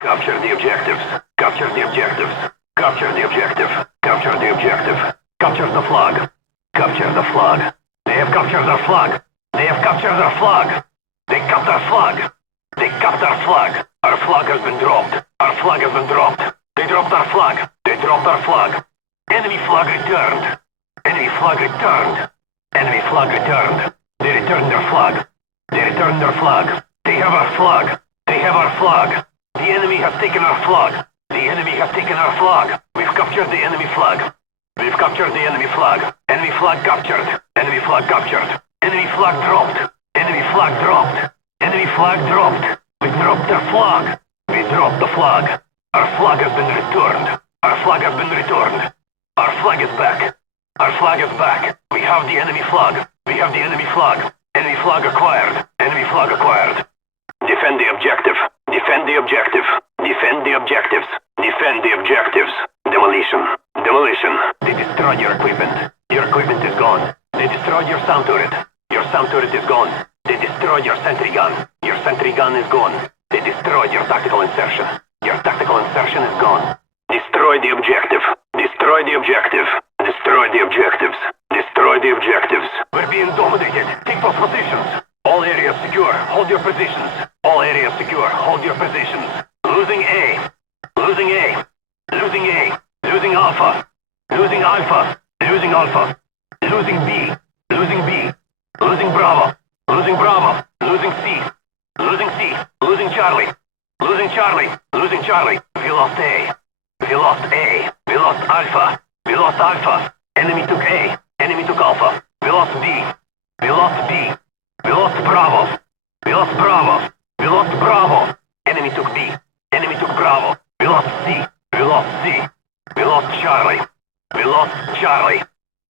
Capture the objectives. Capture the objectives. Capture the objective. Capture the objective. Capture the flag. Capture the flag. They have captured our flag. They have captured our flag. They capped our flag. They capped our flag. Our flag has been dropped. Our flag has been dropped. They dropped our flag. They dropped our flag. Enemy flag returned. Enemy flag returned. Enemy flag returned. They returned their flag. They returned their flag. They have our flag. They have our flag. The enemy has taken our flag. The enemy has taken our flag. We've captured the enemy flag. We've captured the enemy flag. Enemy flag captured. Enemy flag captured. Enemy flag dropped. Enemy flag dropped. Enemy flag dropped. We dropped their flag. We dropped the flag. Our flag has been returned. Our flag has been returned. Our flag is back. Our flag is back. We have the enemy flag. We have the enemy flag. Enemy flag acquired. Enemy flag acquired. Defend the objective. Defend the objective. Defend the objectives. Defend the objectives. Demolition. Demolition. They destroyed your equipment. Your equipment is gone. They destroyed your sound turret. Your sound turret is gone. They destroyed your sentry gun. Your sentry gun is gone. They destroyed your tactical insertion. Your tactical insertion is gone. Destroy the objective. Destroy the objective. Destroy the objectives. Destroy the objectives. We're being dominated. Take those positions. All areas secure. Hold your positions. All areas secure. Hold your positions. Losing A. Losing A. Losing A. Losing Alpha. Losing Alpha. Losing Alpha. Losing B. Losing B. Losing Bravo. Losing Bravo. Losing C. Losing C. Losing Charlie. Losing Charlie. Losing Charlie. We lost A. We lost A. We lost Alpha. We lost Alpha. Enemy took A. Enemy took Alpha. We lost B. We lost B. We lost Bravo. We lost Bravo. We lost Bravo. Enemy took B. Enemy took Bravo. We lost C. We lost C. We lost Charlie. We lost Charlie.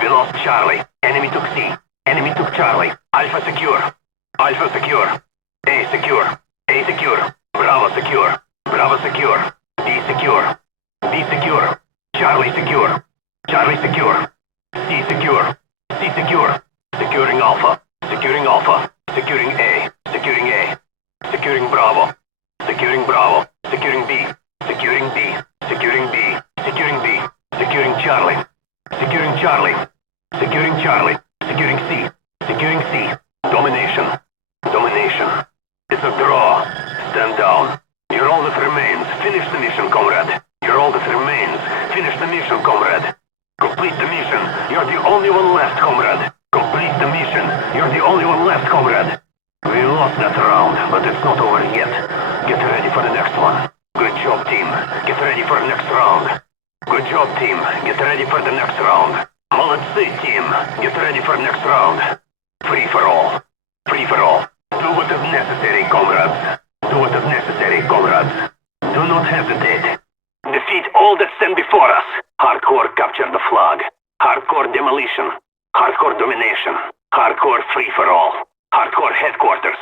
We lost Charlie. Enemy took C. Enemy took Charlie. Alpha secure. Alpha secure. A secure. A secure. Bravo secure. Bravo secure. B secure. B secure. Charlie secure. Charlie secure. C secure. C secure. Securing Alpha. Securing Alpha. Securing A. Securing A. Securing Bravo. Securing Bravo. Securing B. Securing B. Securing B. Securing B. Securing Charlie. Securing Charlie. Securing Charlie. Securing C. Securing C. Domination. Domination. It's a draw. Stand down. You're all that remains. Finish the mission, comrade. You're all that remains. Finish the mission, comrade. Complete the mission. You're the only one left, comrade. Complete the mission. You're the only one left, comrade. We lost that round, but it's not over yet. Get ready for the next one. Good job, team. Get ready for the next round. Good job, team. Get ready for the next round. Молодцы, team. Get ready for the next round. Free for all. Free for all. Do what is necessary, comrades. Do what is necessary, comrades. Do not hesitate. Defeat all that stand before us. Hardcore capture the flag. Hardcore demolition. Hardcore domination. Hardcore free for all. Hardcore headquarters.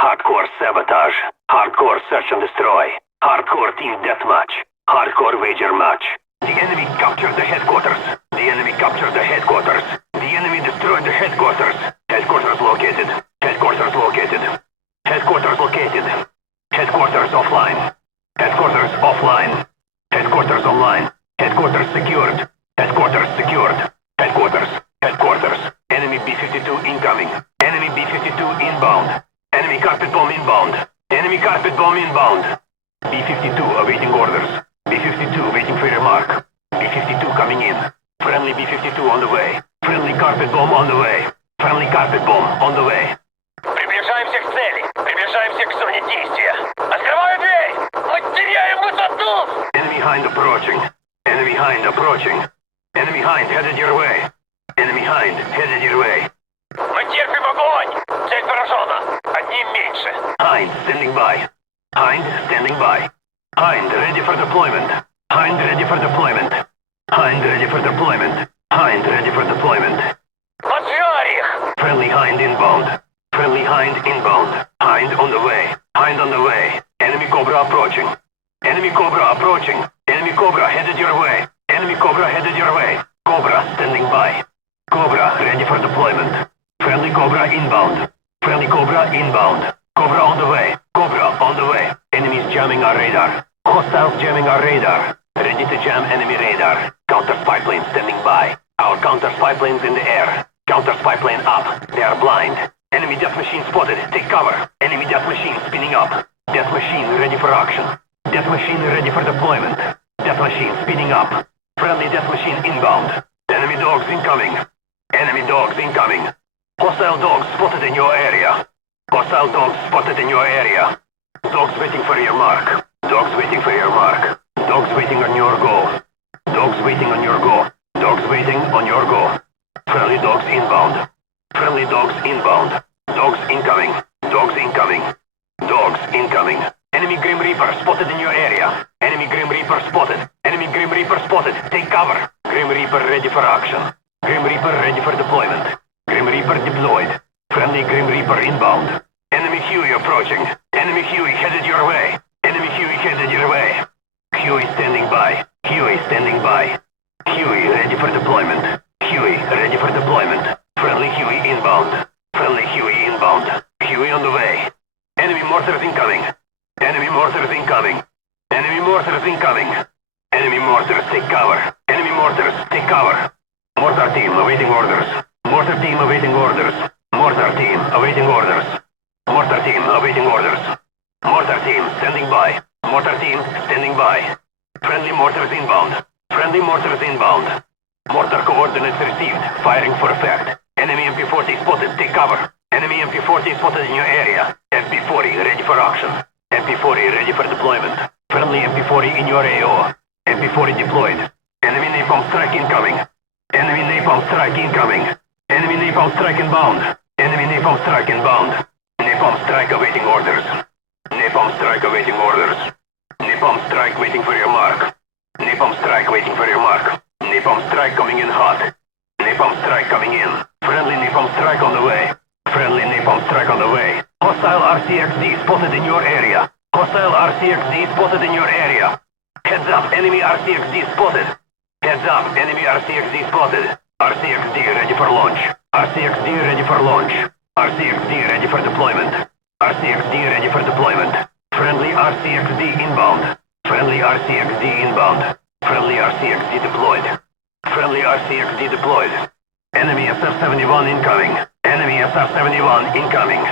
Hardcore sabotage. Hardcore search and destroy. Hardcore team deathmatch. Hardcore wager match. The enemy captured the headquarters. The enemy captured the headquarters. The enemy destroyed the headquarters. Headquarters located. Headquarters located. Headquarters located. Headquarters offline. Headquarters offline. Headquarters online. Headquarters secured. Headquarters secured. Headquarters. Headquarters. Enemy B-52 incoming. Enemy B-52 inbound. Enemy carpet bomb inbound. Enemy carpet bomb inbound. B-52 awaiting orders. B-52 waiting for remark. B-52 coming in. Friendly B-52 on the way. Friendly carpet bomb on the way. Friendly carpet bomb on the way. Приближаемся к цели. Приближаемся к зоне действия. Открываю дверь! Мы теряем высоту! Enemy hind approaching. Enemy hind approaching. Enemy hind headed your way. Enemy hind headed your way. Мы терпим огонь! Цель поражена. Одним меньше. Hind standing by. Hind standing by. Hind ready for deployment. Hind ready for deployment. Hind ready for deployment. Hind ready for deployment. Поджарь их! Friendly hind inbound. Friendly hind inbound. Hind on the way. Hind on the way. Enemy Cobra approaching. Enemy Cobra approaching. Enemy Cobra headed your way. Enemy Cobra headed your way. Cobra standing by. Cobra ready for deployment. Friendly Cobra inbound. Friendly Cobra inbound. Cobra on the way. Cobra on the way. Enemies jamming our radar. Hostiles jamming our radar. Ready to jam enemy radar. Counter spy plane standing by. Our counter spy plane's in the air. Counter spy plane up. They are blind. Enemy death machine spotted. Take cover. Enemy death machine spinning up. Death machine ready for action. Death machine ready for deployment. Death machine speeding up. Friendly death machine inbound. Enemy dogs incoming. Enemy dogs incoming. Hostile dogs spotted in your area. Hostile dogs spotted in your area. Dogs waiting for your mark. Dogs waiting for your mark. Dogs waiting on your go. Dogs waiting on your go. Dogs waiting on your go. Friendly dogs inbound. Friendly dogs inbound. Dogs incoming. Dogs incoming. Dogs incoming. Enemy Grim Reaper spotted in your area. Enemy Grim Reaper spotted. Enemy Grim Reaper spotted. Take cover. Grim Reaper ready for action. Grim Reaper ready for deployment. Grim Reaper deployed. Friendly Grim Reaper inbound. Enemy Huey approaching. Enemy Huey headed your way. Enemy Huey headed your way. Huey standing by. Huey standing by. Huey ready for deployment. Huey ready for deployment. Friendly Huey inbound. Friendly Huey inbound. Huey on the way. Enemy mortars incoming. Enemy mortars incoming. Enemy mortars incoming. Enemy mortars take cover. Enemy mortars take cover. Mortar team awaiting orders. Mortar team awaiting orders. Mortar team awaiting orders. Mortar team awaiting orders. Mortar team standing by. Mortar team standing by. Friendly mortars inbound. Friendly mortars inbound. Mortar coordinates received. Firing for effect. Enemy MP40 spotted. Take cover. Enemy MP40 spotted in your area. MP40 ready for action. MP40 ready for deployment. Friendly MP40 in your AO. MP40 deployed. Enemy napalm strike incoming. Enemy napalm strike incoming. Enemy napalm strike inbound. Enemy napalm strike inbound. Napalm strike awaiting orders. Napalm strike awaiting orders. Napalm strike waiting for your mark. Napalm strike waiting for your mark. Napalm strike coming in hot. Napalm strike coming in. Friendly napalm strike on the way. Friendly napalm strike on the way. Hostile RCXD spotted in your area. Hostile RCXD spotted in your area. Heads up, enemy RCXD spotted. Heads up, enemy RCXD spotted. RCXD ready for launch. RCXD ready for launch. RCXD ready for deployment. RCXD ready for deployment. Friendly RCXD inbound. Friendly RCXD inbound. Friendly RCXD deployed. Friendly RCXD deployed. Enemy SR-71 incoming. Enemy SR-71 incoming.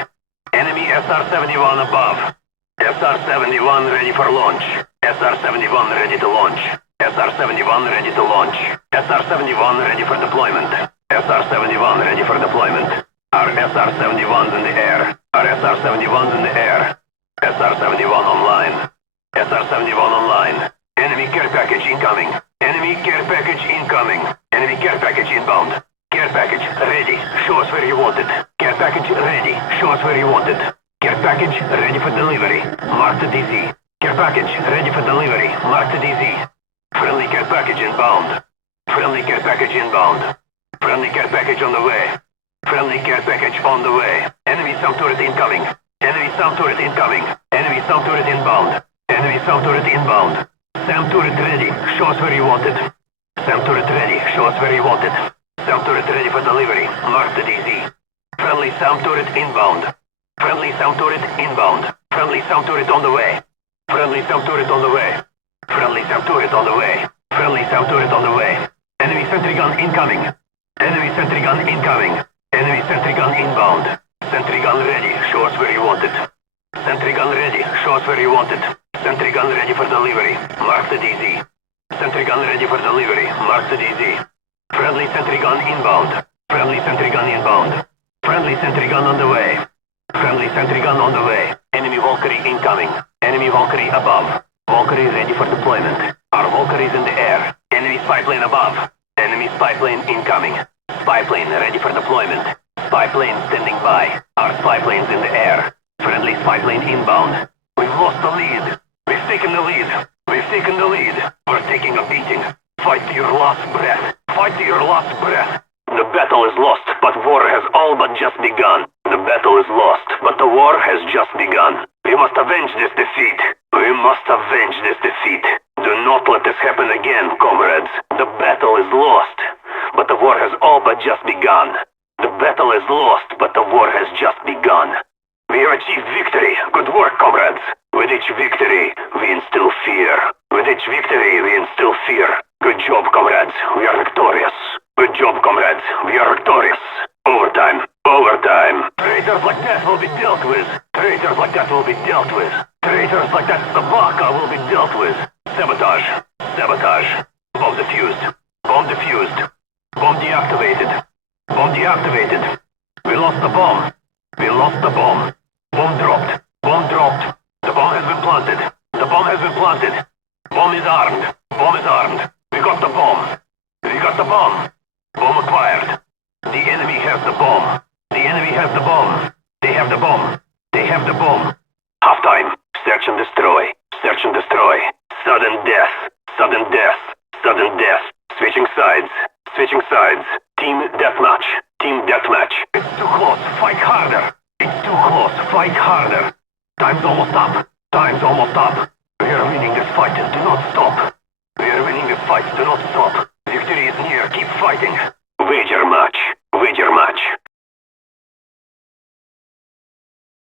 Enemy SR-71 above. SR-71 ready for launch. SR-71 ready to launch. SR-71 ready to launch. SR-71 ready for deployment. SR-71 ready for deployment. Our SR-71's in the air. Our SR-71's in the air. SR-71 online. SR-71 online. Enemy care package incoming. Enemy care package incoming. Enemy care package inbound. Care package ready. Show us where you want it. Care package ready. Show us where you want it. Care package ready for delivery. Mark to DZ. Care package ready for delivery. Mark to DZ. Friendly care package inbound. Friendly care package inbound. Friendly care package on the way. Friendly care package on the way. Enemy sound turret incoming. Enemy sound turret incoming. Enemy sound turret inbound. Enemy sound turret inbound. Sound turret ready. Show us where you want it. Sound turret ready. Show us where you want it. Sound turret ready for delivery. Mark the DZ. Friendly sound turret inbound. Friendly sound turret inbound. Friendly sound turret on the way. Friendly sound turret on the way. Friendly sound turret on the way. Friendly sound turret on the way. Enemy sentry gun incoming. Enemy sentry gun incoming. Enemy sentry gun inbound. Sentry gun ready. Show us where you want it. Sentry gun ready. Show us where you want it. Sentry gun ready for delivery. Mark the DZ. Sentry gun ready for delivery. Mark the DZ. Friendly sentry gun inbound. Friendly sentry gun inbound. Friendly sentry gun on the way. Friendly sentry gun on the way. Enemy Valkyrie incoming. Enemy Valkyrie above. Valkyrie ready for deployment. Our Valkyrie's in the air. Enemy spy plane above. Enemy spy plane incoming. Spy plane ready for deployment. Spy plane standing by. Our spy plane's in the air. Friendly spy plane inbound. We've lost the lead. We've taken the lead. We've taken the lead. We're taking a beating. Fight to your last breath. Fight to your last breath. The battle is lost, but war has all but just begun. The battle is lost, but the war has just begun. We must avenge this defeat. We must avenge this defeat. Do not let this happen again, comrades. The battle is lost, but the war has all but just begun. The battle is lost, but the war has just begun. We have achieved victory. Good work, comrades. With each victory, we instill fear. victory, we instill fear. Good job, comrades. We are victorious. Good job, comrades. We are victorious. Overtime. Overtime. Traitors like that will be dealt with. Traitors like that will be dealt with. Traitors like that Sabaka will be dealt with. Sabotage. Sabotage. Bomb defused. Bomb defused. Bomb deactivated. Bomb deactivated. We lost the bomb. We lost the bomb. Bomb dropped. Bomb dropped. The bomb has been planted. The bomb has been planted. Bomb is armed. Bomb is armed. We got the bomb. We got the bomb. Bomb acquired. The enemy has the bomb. The enemy has the bomb. They have the bomb. They have the bomb. Halftime. Search and destroy. Search and destroy. Sudden death. Sudden death. Sudden death. Switching sides. Switching sides. Team deathmatch. Team deathmatch. It's too close. Fight harder. It's too close. Fight harder. Time's almost up. Time's almost up. We are winning this fight. Do not stop. We are winning this fight. Do not stop. Victory is near. Keep fighting. Wager match.